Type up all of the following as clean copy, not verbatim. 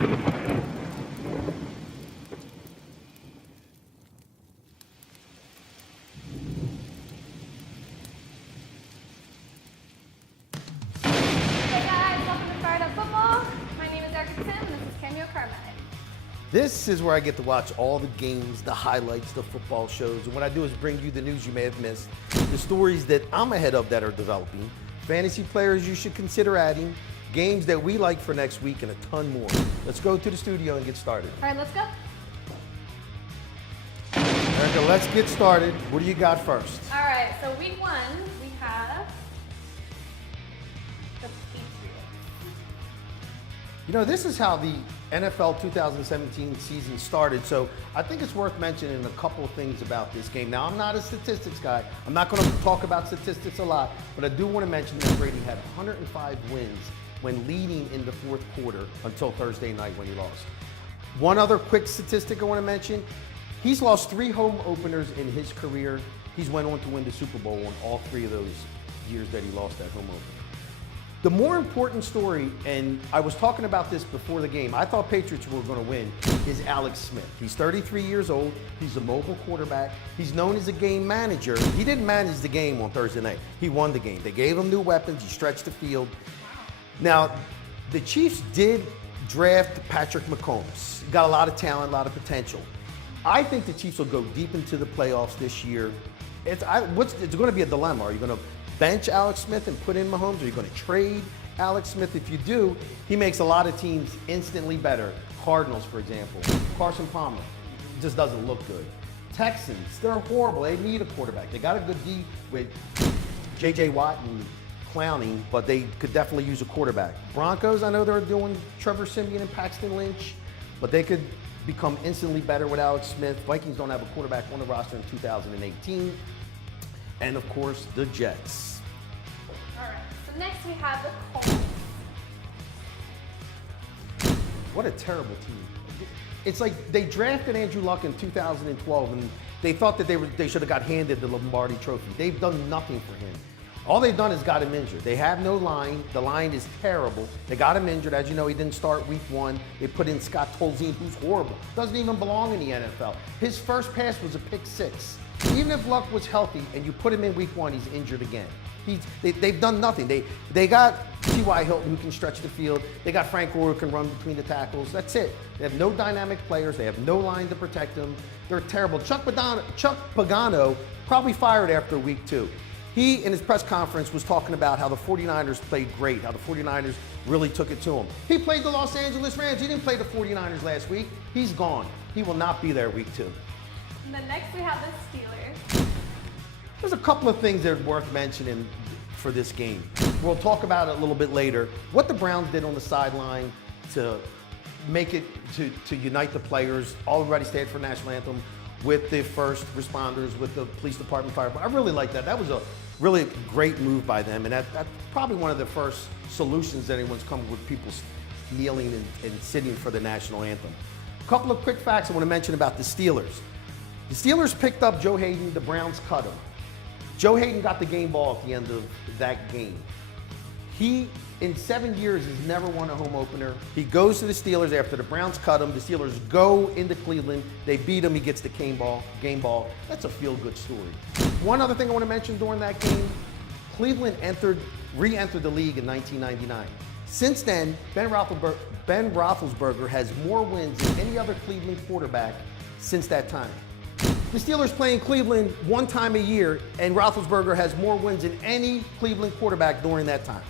CAMEO. This is where I get to watch all the games, the highlights, the football shows, and what I do is bring you the news you may have missed, the stories that I'm ahead of that are developing, fantasy players you should consider adding, games that we like for next week, and a ton more. Let's go to the studio and get started. All right, let's go. Erica, let's get started. What do you got first? All right, so week 1, we have the Patriots. You know, this is how the NFL 2017 season started, so I think it's worth mentioning a couple of things about this game. Now, I'm not a statistics guy. I'm not going to talk about statistics a lot, but I do want to mention that Brady had 105 wins when leading in the fourth quarter until Thursday night when he lost. One other quick statistic I want to mention, he's lost 3 home openers in his career. He's went on to win the Super Bowl on all 3 of those years that he lost that home opener. The more important story, and I was talking about this before the game, I thought Patriots were going to win, is Alex Smith. He's 33 years old. He's a mobile quarterback. He's known as a game manager. He didn't manage the game on Thursday night. He won the game. They gave him new weapons. He stretched the field. Now, the Chiefs did draft Patrick Mahomes. Got a lot of talent, a lot of potential. I think the Chiefs will go deep into the playoffs this year. It's going to be a dilemma. Are you going to bench Alex Smith and put in Mahomes? Are you going to trade Alex Smith? If you do, he makes a lot of teams instantly better. Cardinals, for example. Carson Palmer just doesn't look good. Texans, they're horrible. They need a quarterback. They got a good D with J.J. Watt and Clowney, but they could definitely use a quarterback. Broncos, I know they're doing Trevor Siemian and Paxton Lynch, but they could become instantly better with Alex Smith. Vikings don't have a quarterback on the roster in 2018. And of course, the Jets. All right, so next we have the Colts. What a terrible team. It's like they drafted Andrew Luck in 2012 and they thought that they should have got handed the Lombardi Trophy. They've done nothing for him. All they've done is got him injured. They have no line. The line is terrible. They got him injured. As you know, he didn't start week 1. They put in Scott Tolzien, who's horrible. Doesn't even belong in the NFL. His first pass was a pick 6. Even if Luck was healthy and you put him in week 1, he's injured again. They've done nothing. They got T.Y. Hilton who can stretch the field. They got Frank Gore who can run between the tackles. That's it. They have no dynamic players. They have no line to protect them. They're terrible. Chuck Pagano probably fired after week 2. He, in his press conference, was talking about how the 49ers played great, how the 49ers really took it to him. He played the Los Angeles Rams. He didn't play the 49ers last week. He's gone. He will not be there week 2. And then next we have the Steelers. There's a couple of things that are worth mentioning for this game. We'll talk about it a little bit later. What the Browns did on the sideline to make it, to unite the players, already stand for national anthem, with the first responders, with the police department, fire. I really like that. That was a really great move by them, and that's probably one of the first solutions that anyone's come with, people kneeling and sitting for the national anthem. A couple of quick facts I want to mention about the Steelers. The Steelers picked up Joe Hayden, the Browns cut him. Joe Hayden got the game ball at the end of that game. He, in 7 years, has never won a home opener. He goes to the Steelers after the Browns cut him. The Steelers go into Cleveland. They beat him. He gets the game ball. That's a feel-good story. One other thing I want to mention during that game, Cleveland re-entered the league in 1999. Since then, Ben Roethlisberger has more wins than any other Cleveland quarterback since that time. The Steelers play in Cleveland 1 time a year, and Roethlisberger has more wins than any Cleveland quarterback during that time.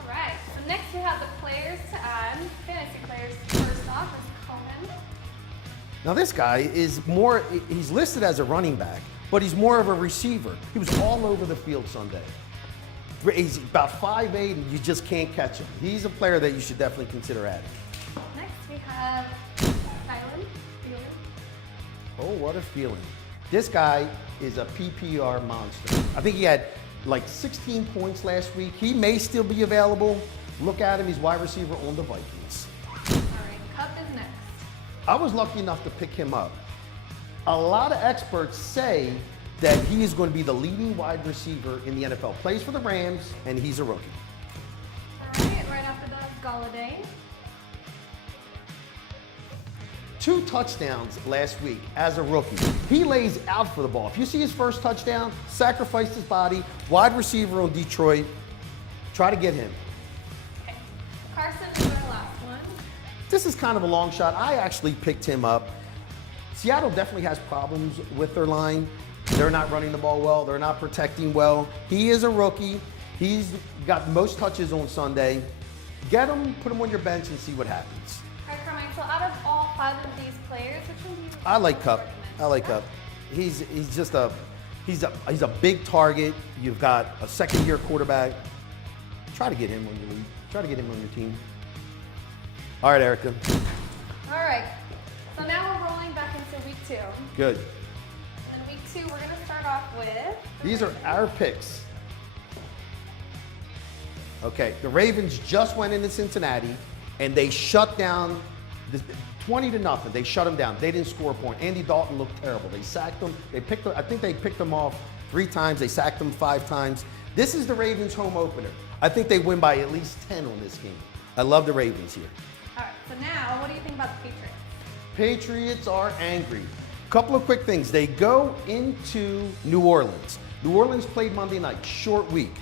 All right, so next we have the players to add, fantasy players. First off is Cohen. Now this guy is more, he's listed as a running back, but he's more of a receiver. He was all over the field Sunday. He's about 5'8", and you just can't catch him. He's a player that you should definitely consider adding. Next we have Tylen. Oh, what a feeling. This guy is a PPR monster. I think he had like 16 points last week. He may still be available. Look at him, he's wide receiver on the Vikings. All right, Cup is next. I was lucky enough to pick him up. A lot of experts say that he is going to be the leading wide receiver in the NFL. Plays for the Rams, and he's a rookie. All right, right after that, Galladay. 2 touchdowns last week as a rookie. He lays out for the ball. If you see his first touchdown, sacrificed his body, wide receiver on Detroit. Try to get him. Okay. Carson is our last one. This is kind of a long shot. I actually picked him up. Seattle definitely has problems with their line. They're not running the ball well. They're not protecting well. He is a rookie. He's got most touches on Sunday. Get him, put him on your bench, and see what happens. All right, Carmine, so out of all 5 of these players, which one do you I like Cup. recommend? I like Cup. He's just he's a big target. You've got a second-year quarterback. Try to get him on your league. Try to get him on your team. All right, Erica. All right. So now we're rolling back into week 2. Good. And week 2, we're going to start off with... These are our picks. Okay, the Ravens just went into Cincinnati, and they shut down 20-0. They shut them down. They didn't score a point. Andy Dalton looked terrible. They sacked him. I think they picked him off 3 times. They sacked him 5 times. This is the Ravens' home opener. I think they win by at least 10 on this game. I love the Ravens here. All right, so now, what do you think about the Patriots? Patriots are angry. Couple of quick things. They go into New Orleans. New Orleans played Monday night, short week.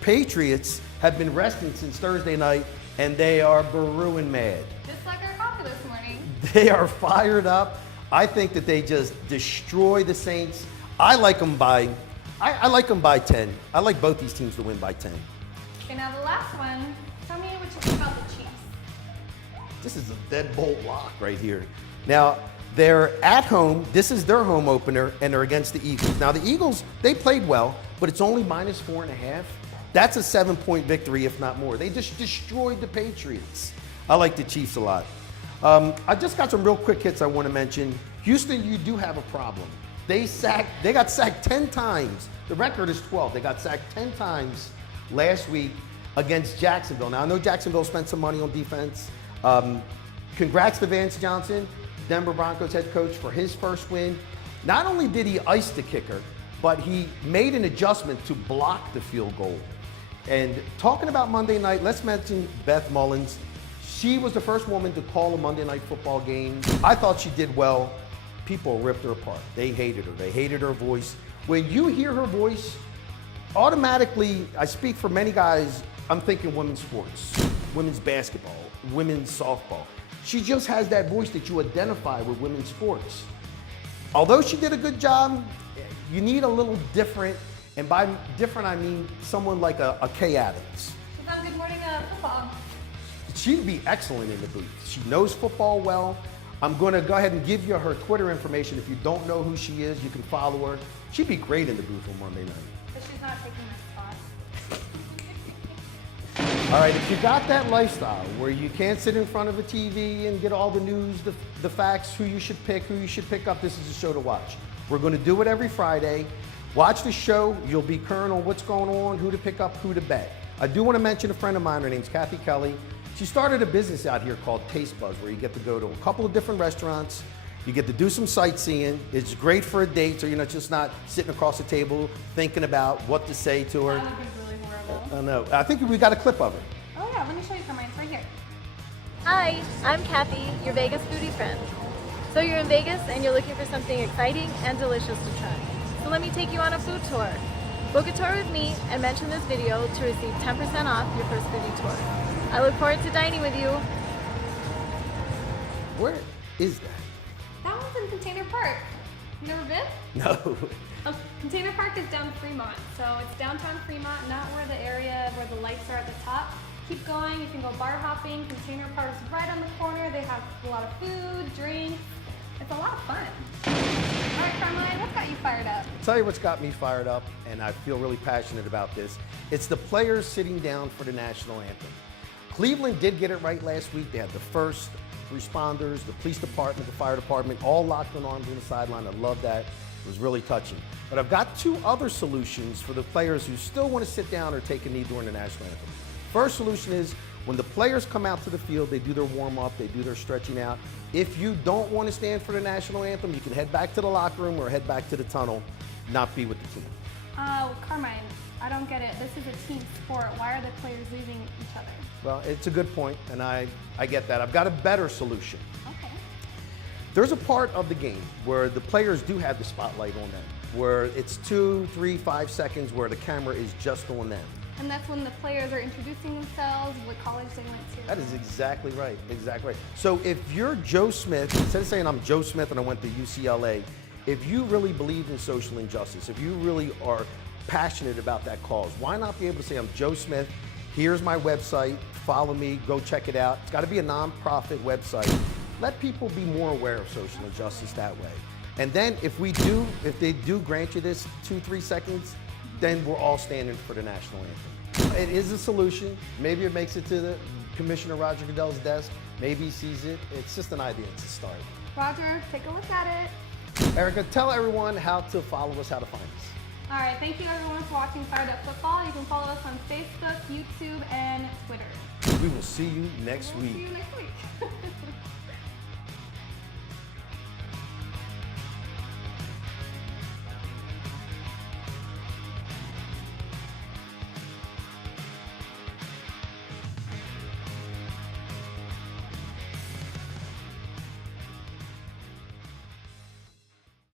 Patriots have been resting since Thursday night, and they are brewing mad. Just like our coffee this morning. They are fired up. I think that they just destroy the Saints. I like them by 10. I like both these teams to win by 10. Okay, now the last one. Tell me what you think about the Chiefs. This is a deadbolt lock right here. Now, they're at home. This is their home opener, and they're against the Eagles. Now, the Eagles, they played well, but it's only -4.5. That's a 7-point victory, if not more. They just destroyed the Patriots. I like the Chiefs a lot. I just got some real quick hits I want to mention. Houston, you do have a problem. They got sacked 10 times. The record is 12. They got sacked 10 times last week against Jacksonville. Now, I know Jacksonville spent some money on defense. Congrats to Vance Johnson, Denver Broncos head coach, for his first win. Not only did he ice the kicker, but he made an adjustment to block the field goal. And talking about Monday night, let's mention Beth Mullins. She was the first woman to call a Monday night football game. I thought she did well. People ripped her apart. They hated her. They hated her voice. When you hear her voice, automatically, I speak for many guys, I'm thinking women's sports, women's basketball, women's softball. She just has that voice that you identify with women's sports. Although she did a good job, you need a little different, and by different I mean someone like a Kay Adams. She's on Good Morning Football. She'd be excellent in the booth. She knows football well. I'm going to go ahead and give you her Twitter information. If you don't know who she is, you can follow her. She'd be great in the booth on Monday night. But she's not taking my spot. All right, if you got that lifestyle where you can't sit in front of a TV and get all the news, the facts, who you should pick up, this is the show to watch. We're going to do it every Friday. Watch the show. You'll be current on what's going on, who to pick up, who to bet. I do want to mention a friend of mine. Her name's Kathy Kelly. She started a business out here called Taste Buzz, where you get to go to a couple of different restaurants. You get to do some sightseeing. It's great for a date, so you're just not sitting across the table thinking about what to say to her. That would be really horrible. I know. I think we got a clip of it. Oh yeah, let me show you Carmine. It's right here. Hi, I'm Kathy, your Vegas foodie friend. So you're in Vegas and you're looking for something exciting and delicious to try. So let me take you on a food tour. Book a tour with me and mention this video to receive 10% off your first foodie tour. I look forward to dining with you. Where is that? That one's in Container Park. You never been? No. Oh, Container Park is down Fremont. So it's downtown Fremont, not where the area where the lights are at the top. Keep going, you can go bar hopping. Container Park is right on the corner. They have a lot of food, drinks. It's a lot of fun. All right, Carmine, what got you fired up? I'll tell you what's got me fired up, and I feel really passionate about this. It's the players sitting down for the national anthem. Cleveland did get it right last week. They had the first responders, the police department, the fire department, all locked in arms on the sideline. I love that. It was really touching. But I've got 2 other solutions for the players who still want to sit down or take a knee during the national anthem. First solution is when the players come out to the field, they do their warm-up, they do their stretching out. If you don't want to stand for the national anthem, you can head back to the locker room or head back to the tunnel, not be with the team. Carmine, I don't get it. This is a team sport. Why are the players leaving each other? Well, it's a good point, and I get that. I've got a better solution. Okay. There's a part of the game where the players do have the spotlight on them, where it's 2, 3, 5 seconds where the camera is just on them. And that's when the players are introducing themselves, what college they went to. That is exactly right, exactly right. So if you're Joe Smith, instead of saying I'm Joe Smith and I went to UCLA, if you really believe in social injustice, if you really are passionate about that cause, why not be able to say I'm Joe Smith, here's my website, follow me, go check it out. It's got to be a nonprofit website. Let people be more aware of social injustice that way. And then if they do grant you this 2, 3 seconds, then we're all standing for the national anthem. It is a solution. Maybe it makes it to the Commissioner Roger Goodell's desk. Maybe he sees it. It's just an idea. It's a start. Roger, take a look at it. Erica, tell everyone how to follow us, how to find us. All right, thank you everyone for watching Fired Up Football. You can follow us on Facebook, YouTube, and Twitter. We will see you next We'll week. see you next week.